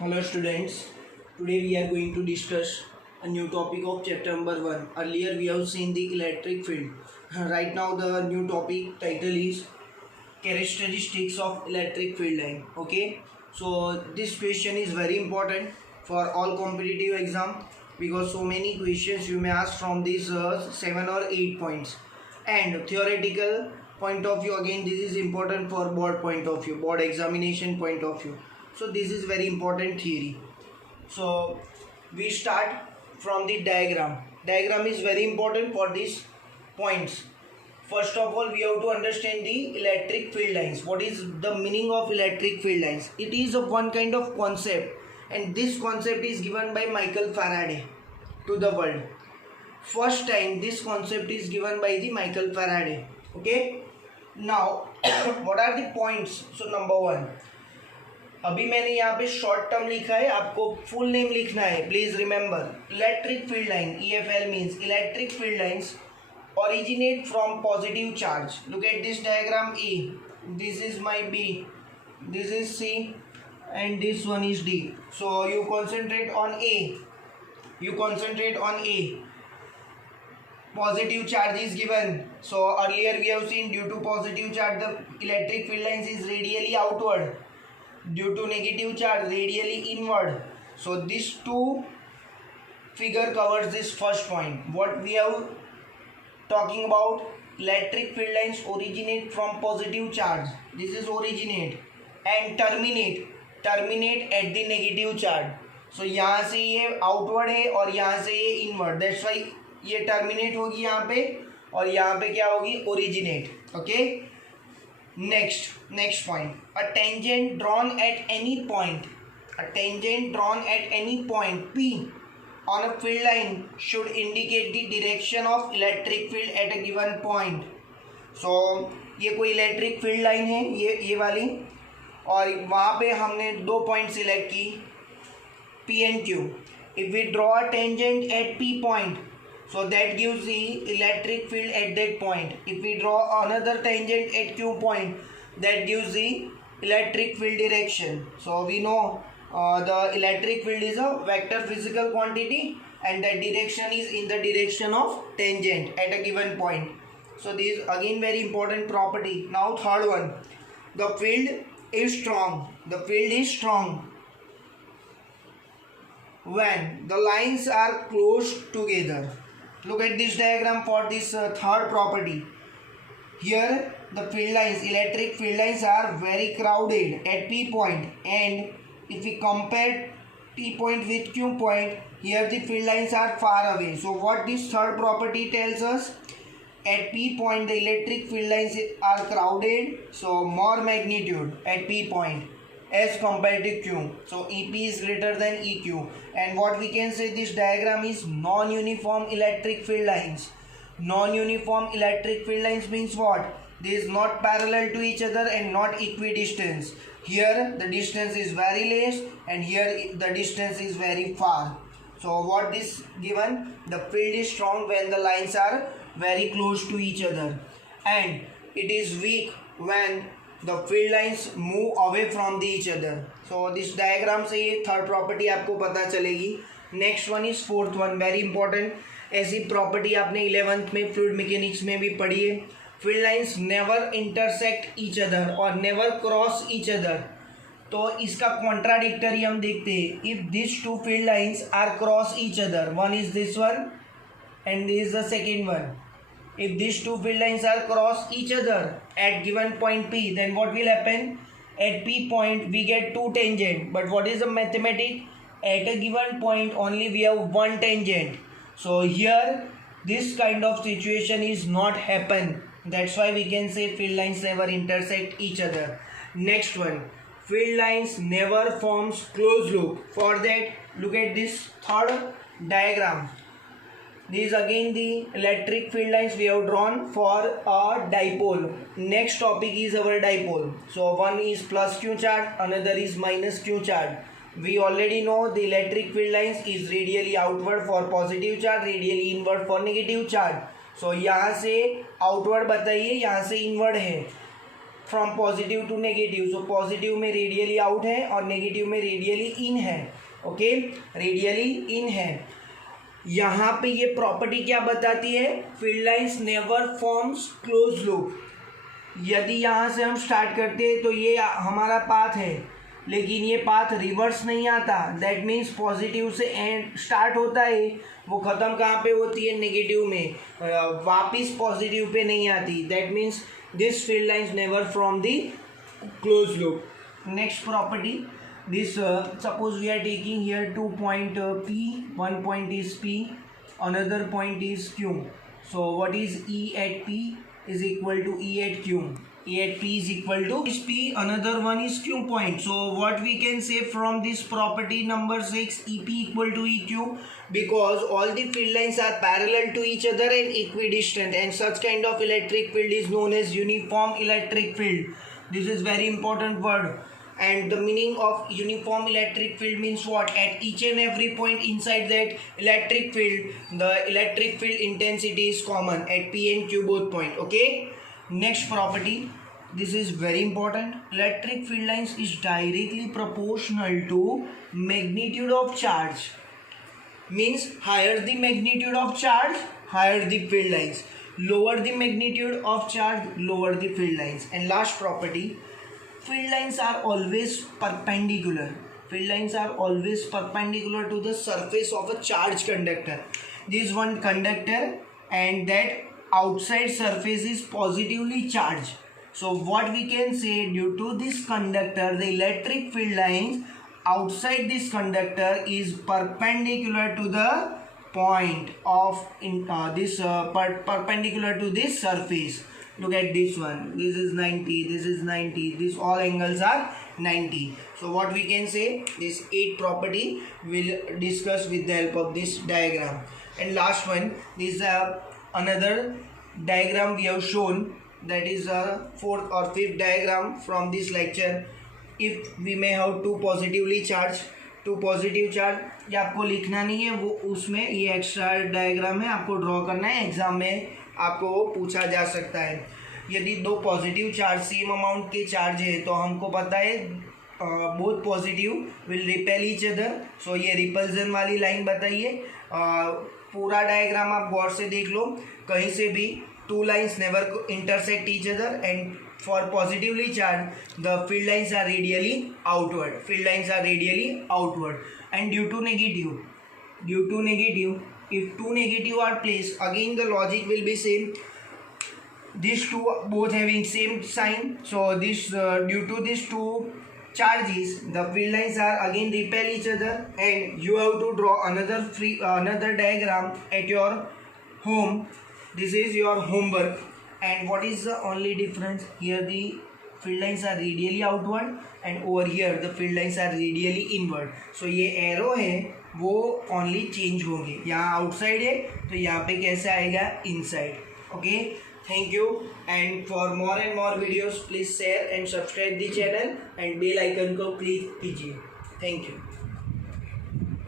Hello students, today we are going to discuss a new topic of chapter number 1. Earlier we have seen the electric field. Right now the new topic title is characteristics of electric field line. Okay, so this question is very important for all competitive exam because so many questions you may ask from these 7 or 8 points, and theoretical point of view again this is important for board point of view, board examination point of view. So this is very important theory. So we start from the diagram is very important for these points. First of all, we have to understand the electric field lines. What is the meaning of electric field lines? It is a one kind of concept, and this concept is given by Michael Faraday to the world. First time this concept is given by the Michael Faraday. Okay, now what are the points? So number 1, अभी मैंने यहाँ पे short term लिखा है, आपको full name लिखना है. Please remember electric field line EFL means electric field lines originate from positive charge. Look at this diagram E. This is my B, this is C, and this one is D. So you concentrate on A. Positive charge is given. So earlier we have seen due to positive charge the electric field lines is radially outward. Due to negative charge radially inward. So this two figure covers this first point. What we have talking about, electric field lines originate from positive charge. This is originate and terminate at the negative charge. So यहाँ से ये outward है और यहाँ से ये inward. That's why ये terminate होगी यहाँ पे और यहाँ पे क्या होगी, originate. Okay. Next point. A tangent drawn at any point P on a field line should indicate the direction of electric field at a given point. So ये कोई इलेक्ट्रिक फील्ड लाइन है, ये वाली, और वहाँ पे हमने 2 पॉइंट सिलेक्ट की P and Q. If we draw a tangent at P point, so that gives the electric field at that point. If we draw another tangent at Q point, that gives the electric field direction. So we know the electric field is a vector physical quantity and that direction is in the direction of tangent at a given point. So this is again very important property. Now third one, the field is strong when the lines are close together. Look at this diagram for this third property. Here the field lines, electric field lines are very crowded at P point, and if we compare P point with Q point, here the field lines are far away. So what this third property tells us, at P point the electric field lines are crowded, so more magnitude at P point as compared to Q. So EP is greater than EQ. And what we can say, this diagram is non-uniform electric field lines. Non-uniform electric field lines means what? This is not parallel to each other and not equidistant. Here the distance is very less and here the distance is very far. So what this given, the field is strong when the lines are very close to each other, and it is weak when the field lines move away from each other. So this diagram से ये third property आपको पता चलेगी. Next one is fourth one, very important. ऐसी property आपने 11th में fluid mechanics में भी पढ़ी है. Field lines never intersect each other or never cross each other. तो इसका contradictory हम देखते हैं. If these two field lines are cross each other, one is this one and this is the second one. If these two field lines are cross each other at given point P, then what will happen? At P point we get two tangent, but what is the mathematic? At a given point only we have one tangent. So here this kind of situation is not happen. That's why we can say field lines never intersect each other. Next one, field lines never forms closed loop. For that, look at this third diagram. This is again the electric field lines we have drawn for a dipole. Next topic is our dipole. So one is plus Q charge, another is minus Q charge. We already know the electric field lines is radially outward for positive charge, radially inward for negative charge. So यहाँ से outward बताइए, यहाँ से inward है. From positive to negative, so positive में radially out है और negative में रेडियली इन है. ओके, रेडियली इन है. यहाँ पे ये प्रॉपर्टी क्या बताती है, field lines never forms close loop. यदि यहाँ से हम स्टार्ट करते हैं तो ये हमारा पाथ है, लेकिन ये पाथ रिवर्स नहीं आता. दैट मीन्स पॉजिटिव से एंड स्टार्ट होता है, वो ख़त्म कहाँ पे होती है, नेगेटिव में, वापिस पॉजिटिव पे नहीं आती. That means this field lines never from the close loop. Next property, this suppose we are taking here 2 point P, one point is P, another point is Q. So what is E at P is equal to E at Q. E at P is equal to is P, another one is Q point. So what we can say from this property number 6, EP equal to EQ, because all the field lines are parallel to each other and equidistant, and such kind of electric field is known as uniform electric field. This is very important word. And the meaning of uniform electric field means what? At each and every point inside that electric field, the electric field intensity is common at P and Q both point. Okay. Next property, this is very important. Electric field lines is directly proportional to magnitude of charge. Means higher the magnitude of charge, higher the field lines. Lower the magnitude of charge, lower the field lines. And last property, field lines are always perpendicular. Field lines are always perpendicular to the surface of a charged conductor. This is one conductor and that outside surface is positively charged. So what we can say, due to this conductor, the electric field lines outside this conductor is perpendicular to the point of perpendicular to this surface. Look at this one, this is 90, this is 90, this all angles are 90. So what we can say, this 8 property will discuss with the help of this diagram. And last one, this is another diagram we have shown, that is a 4th or 5th diagram from this lecture. If we may have two positive charge, ये आपको लिखना नहीं है, वो उसमें ये extra diagram है, आपको ड्रॉ करना है, एग्जाम में आपको वो पूछा जा सकता है. यदि दो पॉजिटिव चार्ज सेम अमाउंट के चार्ज है तो हमको पता है both positive will repel each other. So ये रिपल्जन वाली लाइन बताइए. पूरा डायग्राम आप गौर से देख लो, कहीं से भी two lines never intersect each other, and for positively charged the field lines are radially outward. Field lines are radially outward. And due to negative, if two negative are placed, again the logic will be same. These two both having same sign, so this due to these two charges, the field lines are again repel each other, and you have to draw another diagram at your home. This is your homework. And what is the only difference? Here the field lines are radially outward, and over here the field lines are radially inward. So ये arrow है वो only change होंगे. यहाँ outside है तो यहाँ पे कैसे आएगा, inside. Okay. Thank you, and for more and more videos please share and subscribe the channel and bell icon को click कीजिए. Thank you.